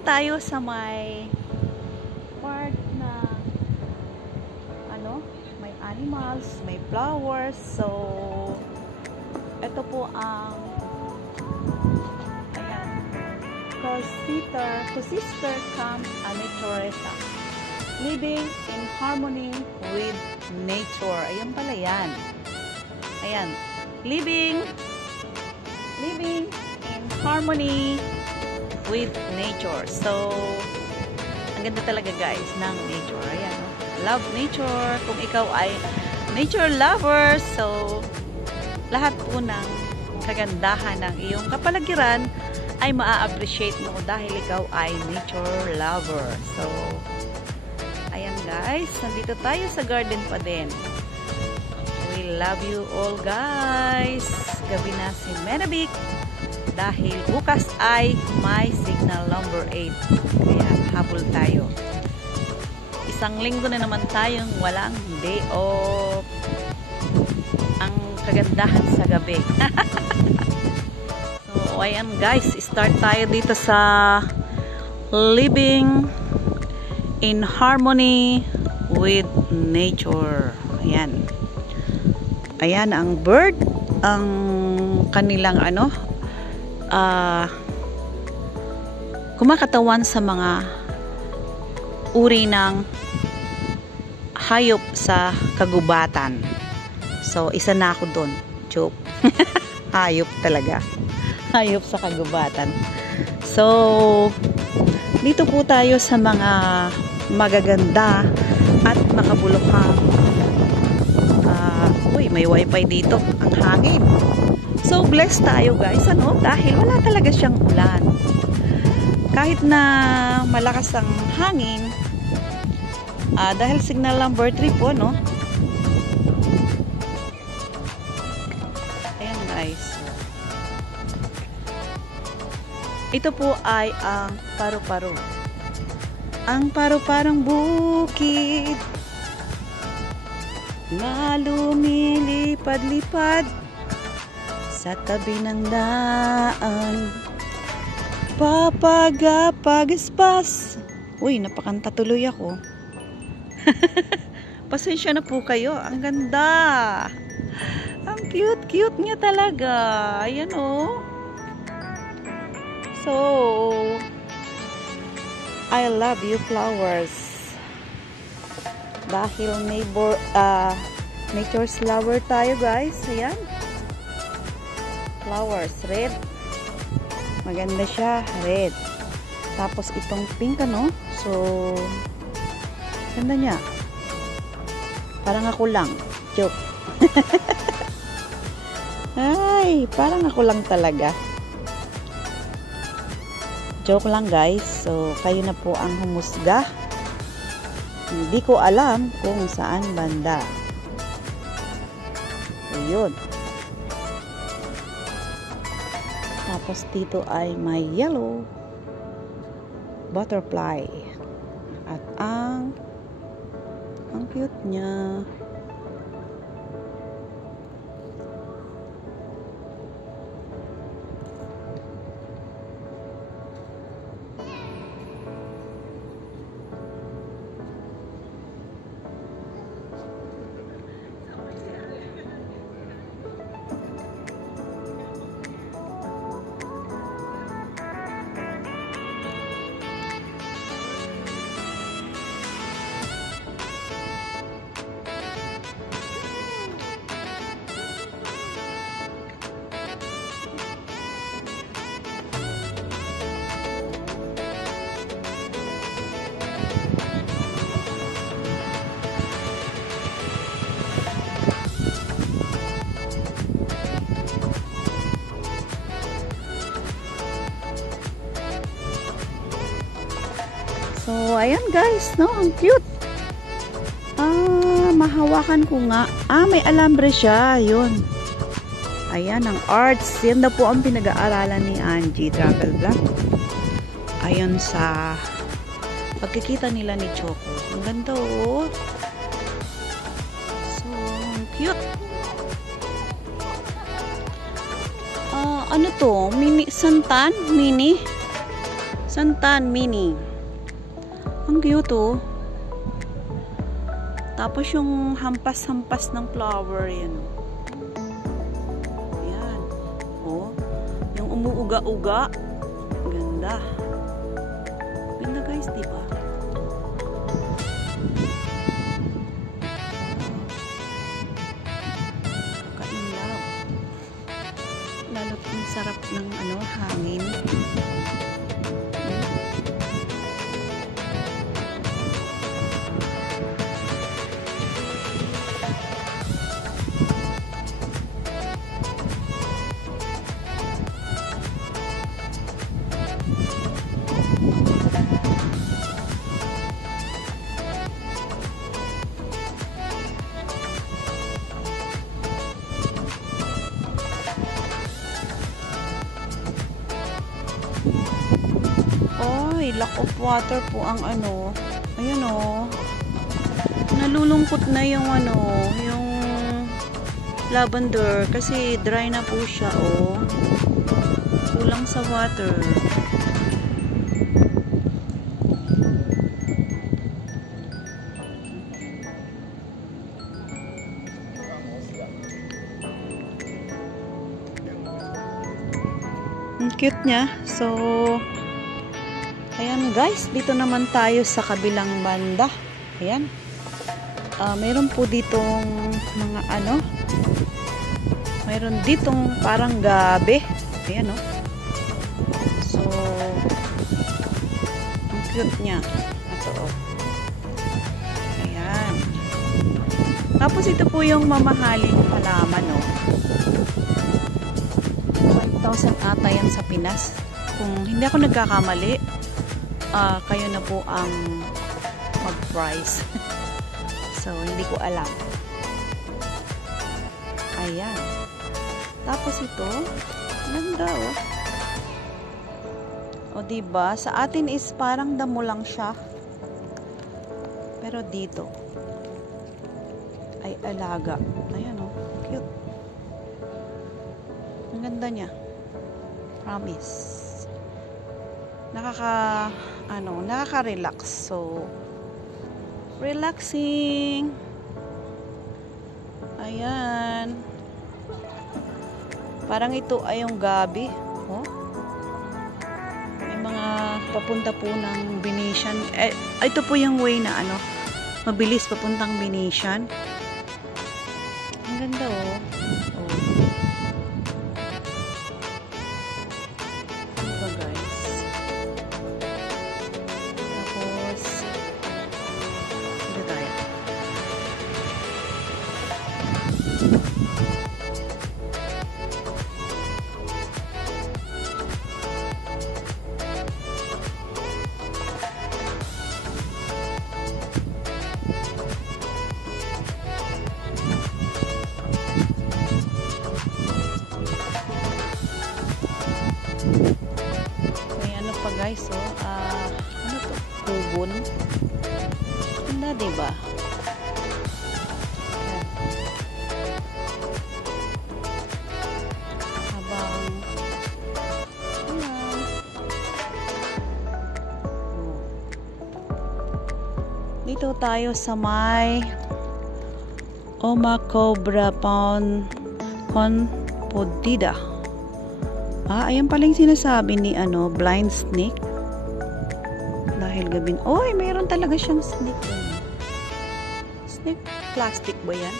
naman tayo sa may part na may animals, may flowers. So ito po ang Co-Sister Camp Natureza, living in harmony with nature. Ayan pala yan. Ayan, living in harmony with nature. So ang ganda talaga guys ng nature. Ayan, love nature. Kung ikaw ay nature lover, so lahat po ng kagandahan ng iyong kapaligiran ay maa-appreciate mo dahil ikaw ay nature lover. So ayan guys, nandito tayo sa garden pa din. We love you all guys. Gabi na si Menabik dahil bukas ay may signal number 8. Kaya habol tayo. Isang linggo na naman tayong walang day off. Ang kagandahan sa gabi. So ayan guys, start tayo dito sa living in harmony with nature. Ayan. Ayan ang bird, ang kanilang kumakatawan sa mga uri ng hayop sa kagubatan. So isa na ako doon. Joke. Hayop talaga. Hayop sa kagubatan. So dito po tayo sa mga magaganda at makabuluhang may wifi dito. Ang hangin. So blessed tayo guys, dahil wala talaga siyang ulan. Kahit na malakas ang hangin, dahil signal number 3 po, ayan guys. Ito po ay ang paru-paro. Ang paru-parong bukid na lumilipad-lipad sa tabi ng daan, papagapagaspas. Uy, napakanta tuloy ako. Pasensya na po kayo. Ang ganda. Ang cute-cute niya talaga. Ayan So I love you flowers. Dahil nature's lover tayo guys. Ayan. Flowers, red. Maganda siya, red. Tapos itong pink So ganda niya. Parang ako lang. Joke. Ay, parang ako lang talaga. Joke lang guys. So kayo na po ang humusga. Hindi ko alam kung saan banda. Ayun. Tapos dito ay may yellow butterfly. At ang cute niya. So, ayan guys, ang cute. Mahawakan ko nga. May alambre siya. Yun. Ayan, ang arts. Yan na po ang pinag-aaralan ni Angie Travel Vlog. Ayan sa pagkikita nila ni Choco. Ang ganda So, cute. Ano to? Mini santan? Mini Santan Mini. Ang cute oh. Tapos yung hampas-hampas ng flower yan. Ayan. Oh. Yung umuuga-uga. Ganda. Ganda guys, diba? Kainlap. Lalo't yung sarap ng hangin. Oy, lack of water po ang ayun oh. Nalulungkot na yung yung lavender kasi dry na po siya oh. Kulang sa water. Ang cute niya. So, ayan guys, dito naman tayo sa kabilang banda. Ayan. Meron po ditong mga mayroon ditong parang gabi. Ayan oh. So, ang cute niya. Ito oh. Ayan. Tapos ito po yung mamahaling halaman oh. 5,000 ata yan sa Pinas. Kung hindi ako nagkakamali, kayo na po ang mag-price. So, hindi ko alam. Ayan. Tapos ito, ganda oh. O diba, sa atin is parang damo lang siya. Pero dito ay alaga. Ayan oh, cute. Ang ganda niya. Promise. Nakaka-relax. So, relaxing. Ayan. Parang ito ay yung gabi. Oh. May mga papunta po ng Venetian. Ito po yung way na mabilis papuntang Venetian. Ang ganda oh. May guys oh, ano to? Kubon. Ganda diba? Habang dito tayo sa may Oma Cobra Confundida. Ayan pala yung sinasabi ni blind snake. Dahil gabi. Oy, mayroon talaga siyang snake. Snake plastic ba yan?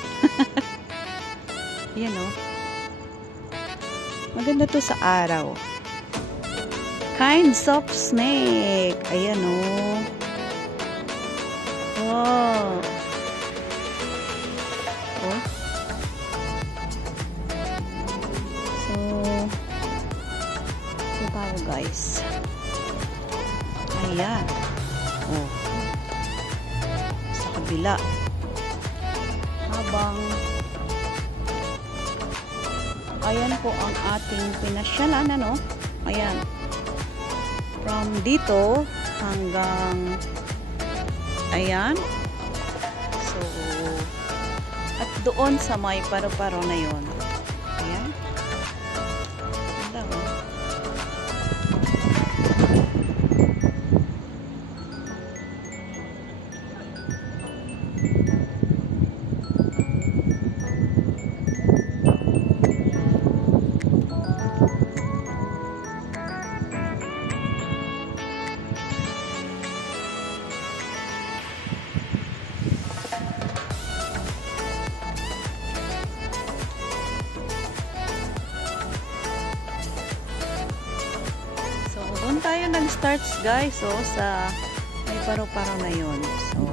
Ayan oh. Maganda to sa araw. Kinds of snake. Ayan oh. Wow. Oh. Tayo guys. Ayan. Oh. Sa kabila. Habang ayan po ang ating pinasyalan Ayan. From dito hanggang ayan. So at doon sa may paro-paro na yon. Ayan. Ganda oh. tayo nag-starts guys, so sa may paro-paro na yun. So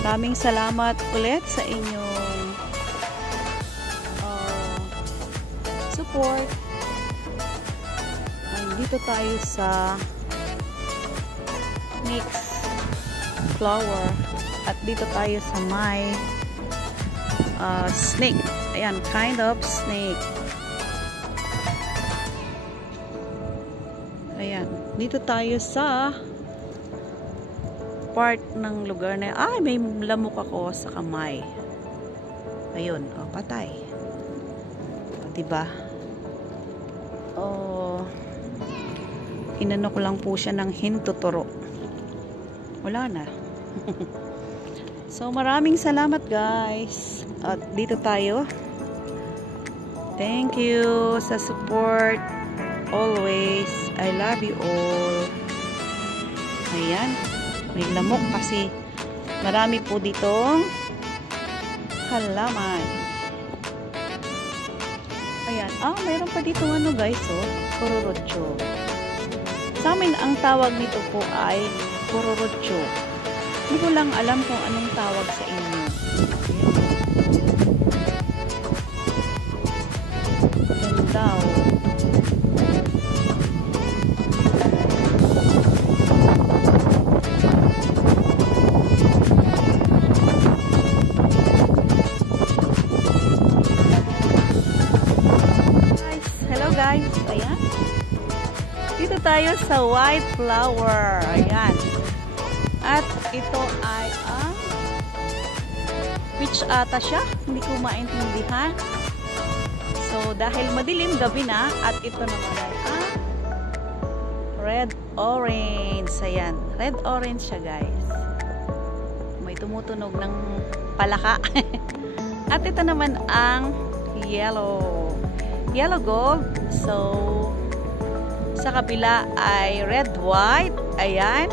maraming salamat ulit sa inyong support. Dito tayo sa mix flower at dito tayo sa may snake. Ayan, kind of snake. Ayan, dito tayo sa part ng lugar na ay may lamok ako sa kamay. Ayun, oh, patay. O, diba? Oh, inano ko lang po siya ng hintuturo. Wala na. So, maraming salamat guys. At dito tayo. Thank you sa support. Always. I love you all. Ayan. May lamok kasi marami po ditong halaman. Ayan. Mayroon pa dito ano guys, oh. Kururucho. Sa amin, ang tawag nito po ay kururucho. Hindi ko lang alam kung anong tawag sa inyo. Ganda, oh. Hello guys, ayan. Dito tayo sa white flower. Ayan. At ito ay ang peach ata siya. Hindi ko maintindihan. So, dahil madilim gabi na at ito naman ay ang red orange. Ayan. Red orange siya guys. May tumutunog ng palaka. At ito naman ang yellow. Yellow gold. So, sa kabila ay red white. Ayan.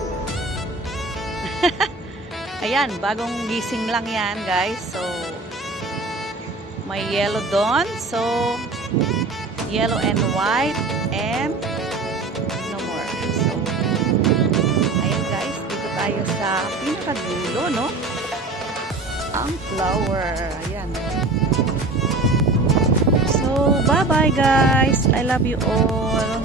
Ayan, bagong gising lang yan guys. So, may yellow doon. So, yellow and white and no more. So, ayan guys, dito tayo sa pinakadulo, no? Ang flower. Ayan. So, bye-bye guys. I love you all.